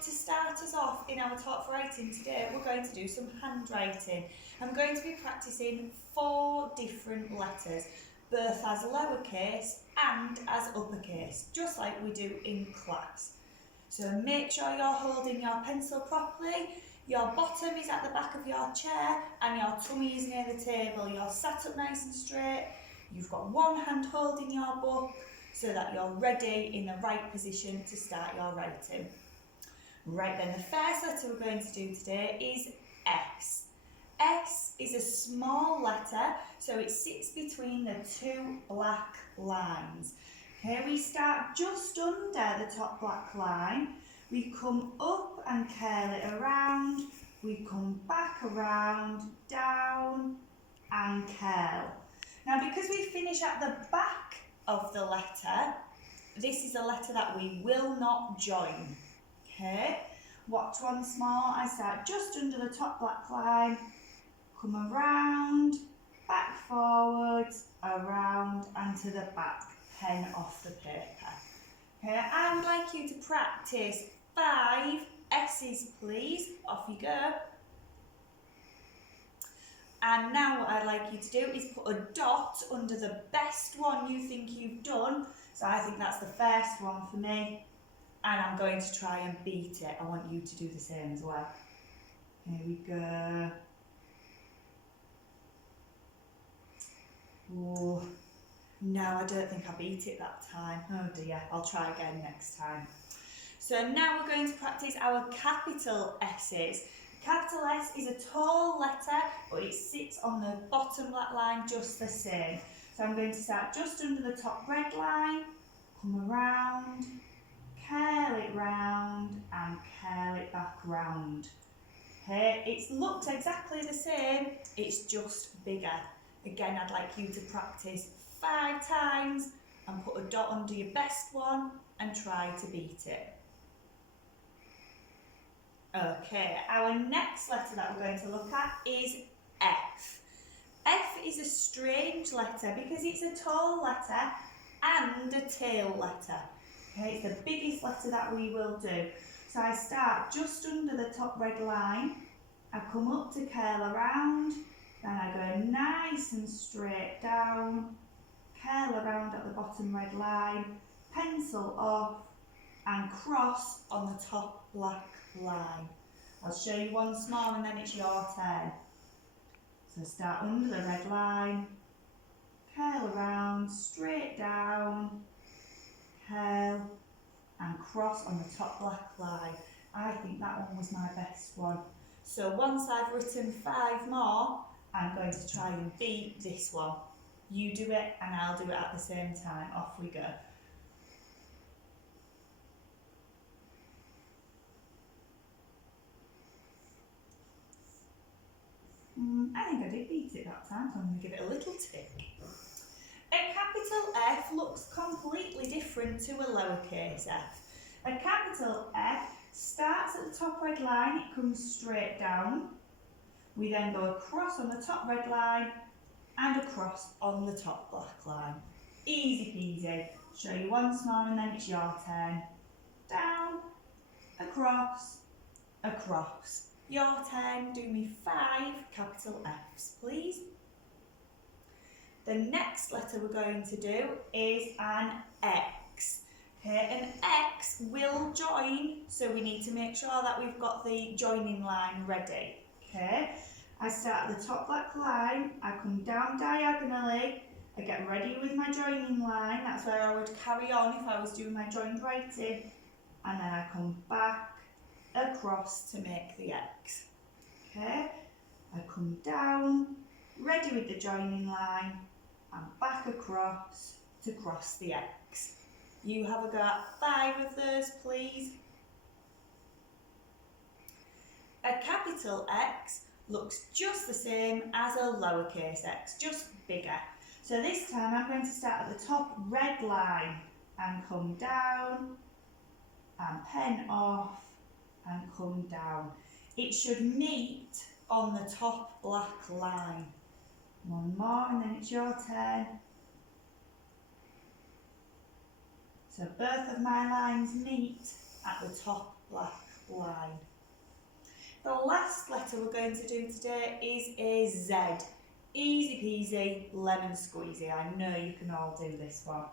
to start us off in our talk for writing today, we're going to do some handwriting. I'm going to be practicing 4 different letters, both as lowercase and as uppercase, just like we do in class. So make sure you're holding your pencil properly, your bottom is at the back of your chair and your tummy is near the table. You're sat up nice and straight, you've got one hand holding your book so that you're ready in the right position to start your writing. Right then, the first letter we're going to do today is S. S is a small letter, so it sits between the 2 black lines. Okay, we start just under the top black line, we come up and curl it around, we come back around, down and curl. Now because we finish at the back of the letter, this is a letter that we will not join. Okay, watch once more. I start just under the top black line, come around, back forwards, around and to the back, pen off the paper. Okay, I would like you to practice 5 S's please, off you go. And now what I'd like you to do is put a dot under the best one you think you've done. So I think that's the first one for me. And I'm going to try and beat it. I want you to do the same as well. Here we go. Oh, no, I don't think I beat it that time. Oh dear, I'll try again next time. So now we're going to practice our capital S's. Capital S is a tall letter, but it sits on the bottom black line just the same. So I'm going to start just under the top red line, come around, curl it round and curl it back round. Okay, it looks exactly the same, it's just bigger. Again, I'd like you to practice 5 times and put a dot under your best one and try to beat it. Okay, our next letter that we're going to look at is F. F is a strange letter because it's a tall letter and a tail letter. Okay, it's the biggest letter that we will do. So I start just under the top red line, I come up to curl around, then I go nice and straight down, curl around at the bottom red line, pencil off and cross on the top black line. I'll show you once more and then it's your turn. So start under the red line, curl around, straight down, curl and cross on the top black line. I think that one was my best one. So once I've written 5 more, I'm going to try and beat this one. You do it and I'll do it at the same time. Off we go. I think I did beat it that time, so I'm going to give it a little tick. A capital F looks completely different to a lowercase f. A capital F starts at the top red line, it comes straight down. We then go across on the top red line and across on the top black line. Easy peasy. Show you once more and then it's your turn. Down, across, across. Your turn, do me 5 capital F's, please. The next letter we're going to do is an X. Okay, an X will join, so we need to make sure that we've got the joining line ready. Okay, I start at the top black line, I come down diagonally, I get ready with my joining line, that's where I would carry on if I was doing my joined writing, and then I come back across to make the X. Okay, I come down, ready with the joining line, and back across to cross the X. You have a go at 5 of those, please. A capital X looks just the same as a lowercase x, just bigger. So this time I'm going to start at the top red line and come down and pen off and come down. It should meet on the top black line. One more and then it's your turn. So both of my lines meet at the top black line. The last letter we're going to do today is a Z. Easy peasy, lemon squeezy. I know you can all do this one.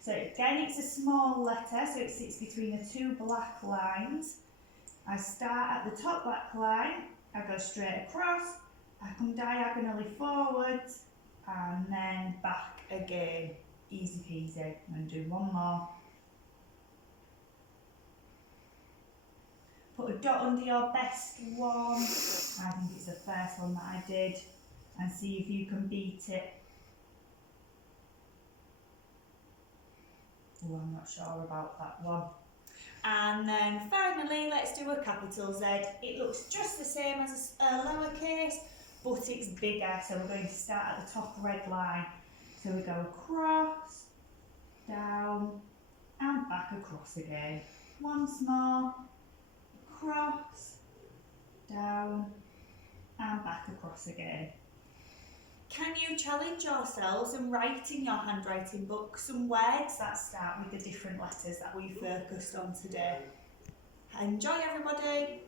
So again, it's a small letter, so it sits between the two black lines. I start at the top black line, I go straight across, I come diagonally forwards, and then back again. Easy peasy. I'm going to do one more. Put a dot under your best one. I think it's the first one that I did. And see if you can beat it. Oh, I'm not sure about that one. And then finally, let's do a capital Z. It looks just the same as a lowercase, but it's bigger. So we're going to start at the top red line. So we go across, down, and back across again. Once more, across, down, and back across again. Can you challenge yourselves and write in your handwriting book some words that start with the different letters that we focused on today? Enjoy, everybody!